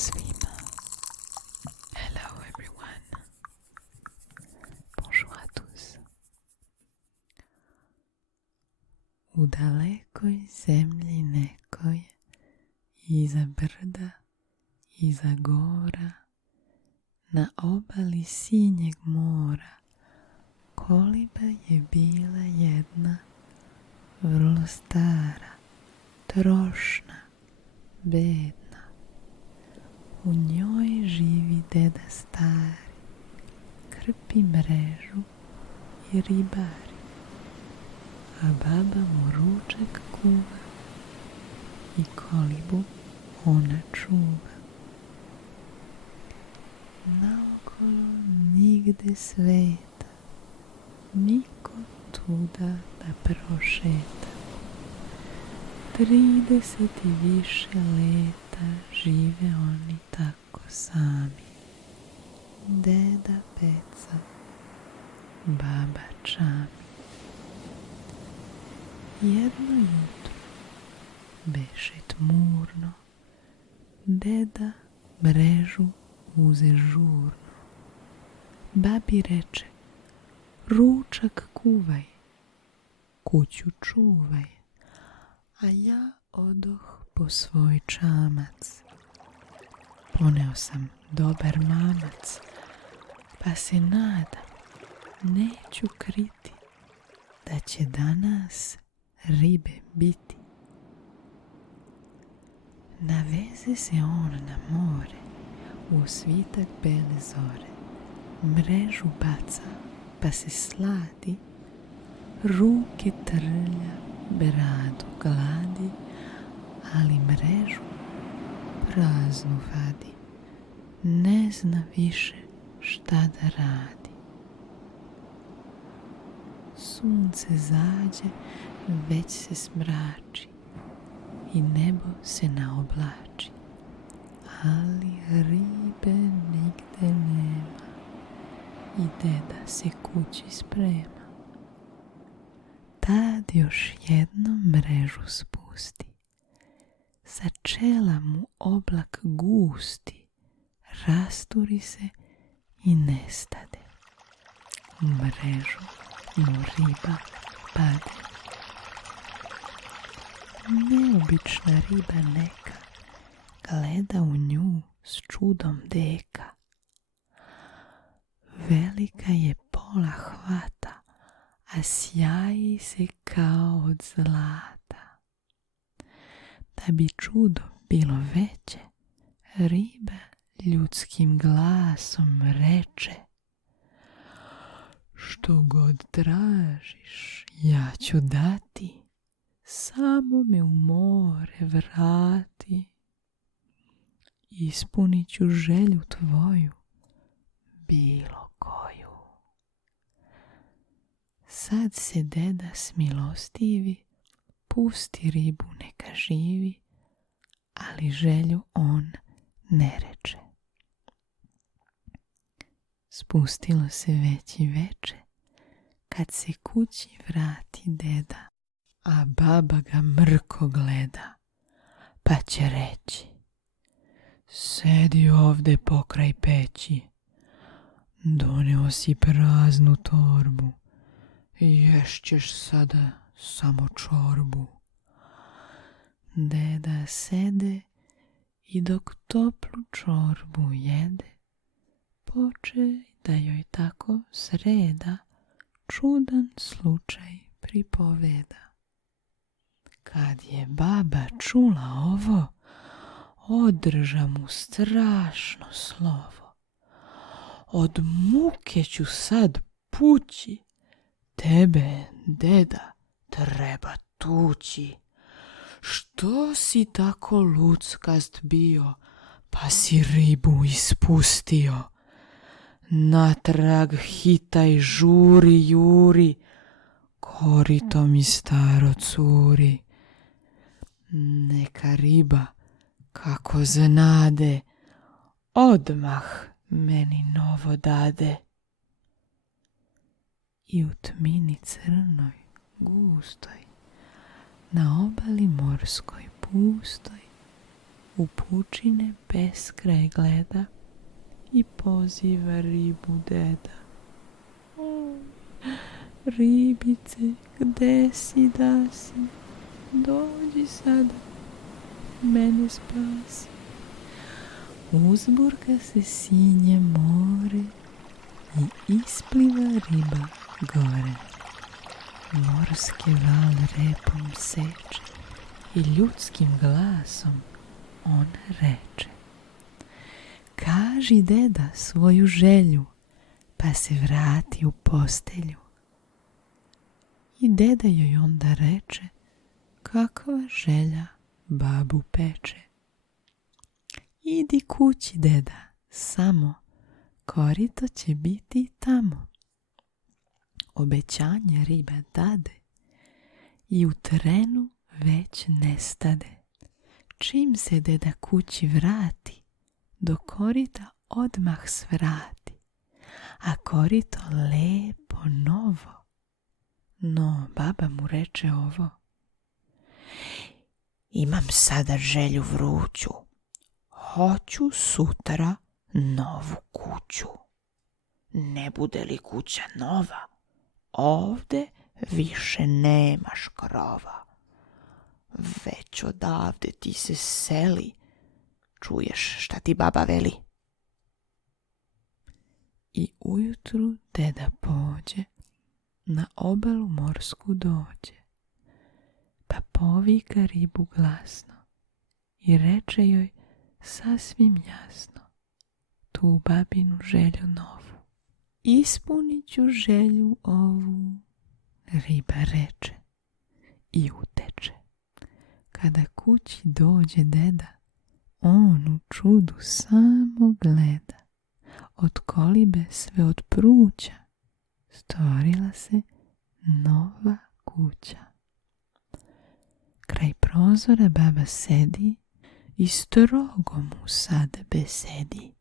svima. Hello everyone. Bonjour à tous. U dalekoj zemlji nekoj, iza brda, iza gora, na obali sinjeg mora, koliba je bila jedna, vrlo stara, trošna, bedna. U njoj živi deda stari, krpi mrežu i ribari, a baba mu ručak kuva i kolibu ona čuva. Naokolo nigde sveta, niko tuda da prošeta. 30 i više leta žive oni tako sami. Deda peca, baba čami. Jedno jutro, beše tmurno, deda mrežu uze žurno. Babi reče, ručak kuvaj, kuću čuvaj, a ja odoh po svoj čamac. Poneo sam dobar mamac, pa se nadam, neću kriti, da će danas ribe biti. Naveze se on na more, u svitak bele zore, mrežu baca, pa se sladi, ruke trlja, bradu gladi, ali mrežu praznu vadi, ne zna više šta da radi. Sunce zađe, već se smrači i nebo se naoblači, ali ribe nigde nema i deda se kući sprema. Tad još jednom mrežu spusti, sa čela mu oblak gusti, rasturi se i nestade. U mrežu mu riba pade. Neobična riba neka gleda u nju s čudom deka. Velika je pola hvata, a sjaji se kao od zlata. Da bi čudo bilo veće, riba ljudskim glasom reče, što god tražiš, ja ću dati, samo me u more vrati. Ispunit ću želju tvoju, bilo koju. Sad se deda smilostivi, pusti ribu neka živi, ali želju on ne reče. Spustilo se već i veče, kad se kući vrati deda, a baba ga mrko gleda, pa će reći, sedi ovde pokraj peći, doneo si praznu torbu, ješćeš sada samo čorbu. Deda sede i dok toplu čorbu jede, poče da joj tako sreda čudan slučaj pripoveda. Kad je baba čula ovo, održa mu strašno slovo. Od muke ću sad pući, tebe, deda, treba tući. Što si tako luckast bio, pa si ribu ispustio? Natrag hitaj, žuri, juri, korito mi staro curi. Neka riba, kako znade, odmah meni novo dade. I u tmini crnoj, gustoj, na obali morskoj pustoj, u pučine beskraj gleda i poziva ribu deda. O, ribice, gde si da si? Dođi sada, mene spasi. Uzburka se sinje more i ispliva riba gore. Morski val repom seče i ljudskim glasom on reče: kaži deda svoju želju, pa se vrati u postelju. I deda joj onda reče kakva želja babu peče. Idi kući deda, samo korito će biti tamo. Obećanje riba dade i u trenu već nestade. Čim se deda kući vrati, do korita odmah svrati, a korito lepo novo. No baba mu reče ovo: imam sada želju vruću, hoću sutra novu kuću. Ne bude li kuća nova, ovde više nemaš krova. Već odavde ti se seli, čuješ šta ti baba veli. I ujutru deda pođe, na obalu morsku dođe, pa povika ribu glasno i reče joj sasvim jasno tu babinu želju novu. Ispunit ću želju ovu, riba reče i uteče. Kada kući dođe deda, on u čudu samo gleda. Od kolibe sve od pruća stvorila se nova kuća. Kraj prozora baba sedi i strogo mu sad besedi.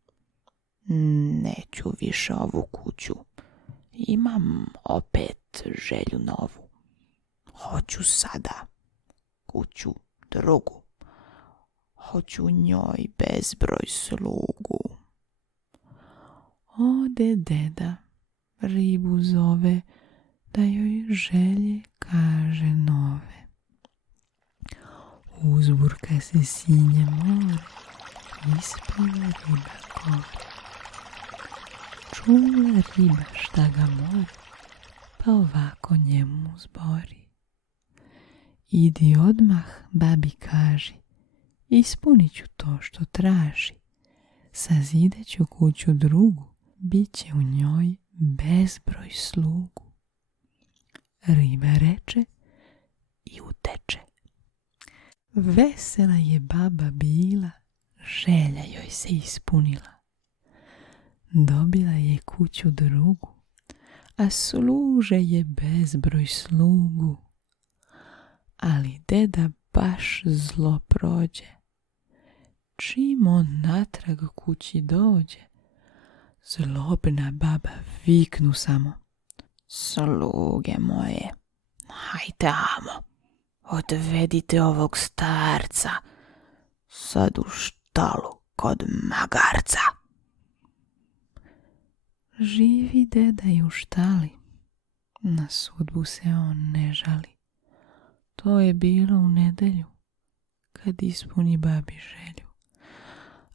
Neću više ovu kuću, imam opet želju novu. Hoću sada kuću drugu, hoću njoj bezbroj slugu. Ode deda, ribu zove, da joj želje kaže nove. Uzburka se sinje more, ispliva riba gore. Čula riba šta ga mori, pa ovako njemu zbori: idi odmah, babi kaži, ispunit ću to što traži. Sazidat ću kuću drugu, bit će u njoj bezbroj slugu. Riba reče i uteče. Vesela je baba bila, želja joj se ispunila. Dobila je kuću drugu, a služe je bezbroj slugu. Ali deda baš zlo prođe. Čim on natrag kući dođe, zlobna baba viknu samo: sluge moje, hajte amo, odvedite ovog starca sad u štalu kod magarca. Živi deda i u štali, na sudbu se on ne žali. To je bilo u nedelju, kad ispuni babi želju.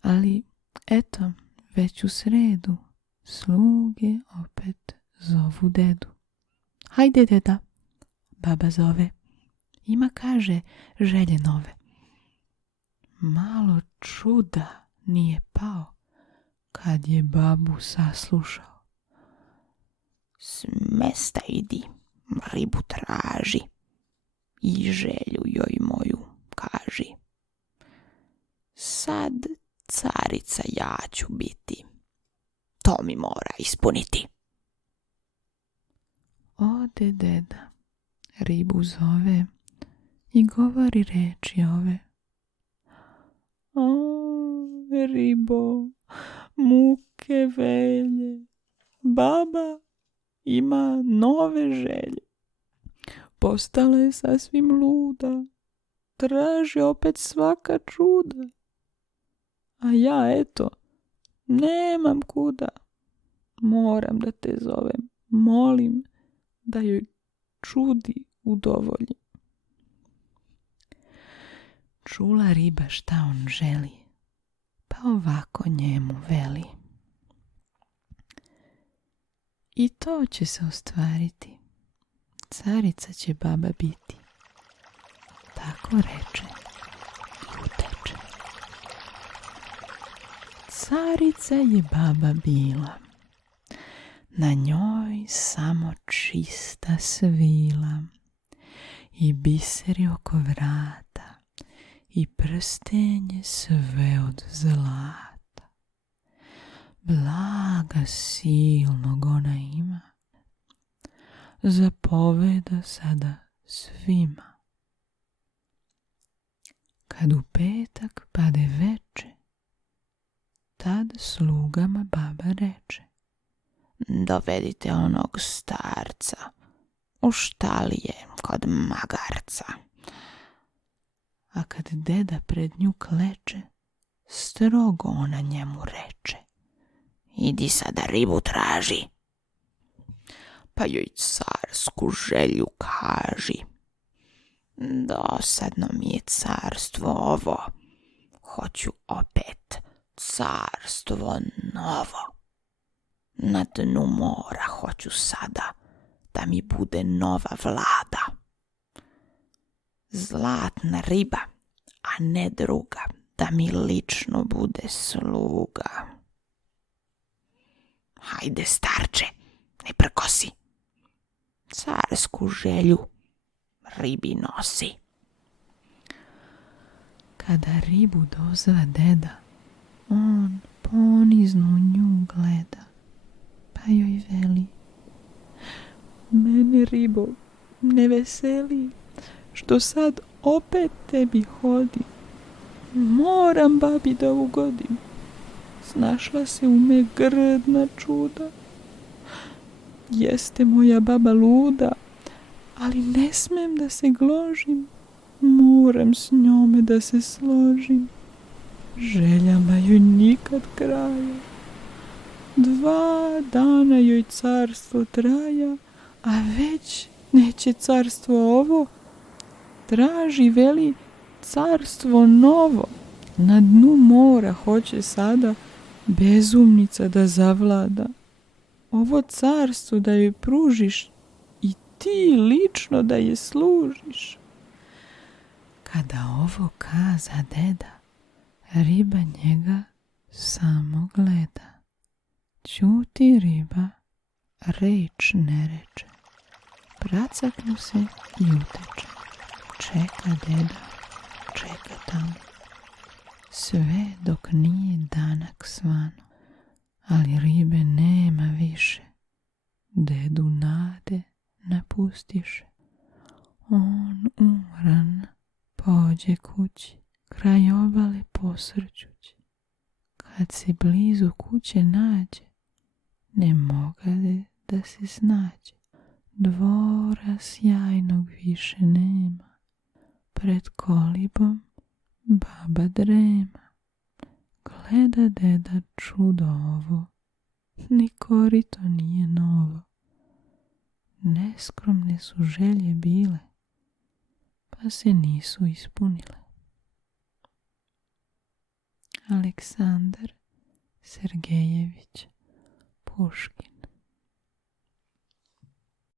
Ali eto, već u sredu sluge opet zovu dedu. Hajde deda, baba zove, ima kaže želje nove. Malo čuda nije pao kad je babu saslušao. S mesta idi, ribu traži i želju joj moju kaži. Sad carica ja ću biti, to mi mora ispuniti. Ode deda, ribu zove i govori reči ove. O, ribo, muke velje, baba ima nove želje. Postala je sasvim luda, traži opet svaka čuda. a ja eto, nemam kuda. Moram da te zovem, molim da joj čudi udovolji. Čula riba šta on želi, pa ovako njemu veli. I to će se ostvariti, carica će baba biti. Tako reče i uteče. Carica je baba bila, na njoj samo čista svila i biseri oko vrata i prstenje sve od zlata. Blaga silnog ona ima, zapoveda sada svima. Kad u petak pade veče, tad slugama baba reče: dovedite onog starca, u štali je kod magarca. A kad deda pred nju kleče, strogo ona njemu reče: idi sada ribu traži, pa joj carsku želju kaži. Dosadno mi je carstvo ovo, hoću opet carstvo novo. Na dnu mora hoću sada da mi bude nova vlada. Zlatna riba, a ne druga, da mi lično bude sluga. Hajde, starče, ne prkosi, carsku želju ribi nosi. Kada ribu dozva deda, on ponizno u nju gleda, pa joj veli: mene, ribo, ne veseli što sad opet tebi hodim. Moram babi da ugodim, snašla se u me grdna čuda. Jeste moja baba luda, ali ne smem da se gložim, moram s njome da se složim. Željama joj nikad kraja, 2 dana joj carstvo traja, a već neće carstvo ovo, traži, veli, carstvo novo. Na dnu mora hoće sada bezumnica da zavlada. Ovo carstvo da joj pružiš i ti lično da je služiš. Kada ovo kaza deda, riba njega samo gleda. Ćuti riba, reč ne reče. Pracaknu se i uteče. Čeka deda, čeka tamo, sve dok nije danak svano, ali ribe nema više. Dedu nade napustiše. On umoran pođe kući, kraj obale posrćući. Kad se blizu kuće nađe, ne mogade da se snađe. Dvora sjajnog više nema, pred kolibom baba drema. Gleda deda čudo ovo, ni korito nije novo. Neskromne su želje bile, pa se nisu ispunile. Aleksandar Sergejević Puškin.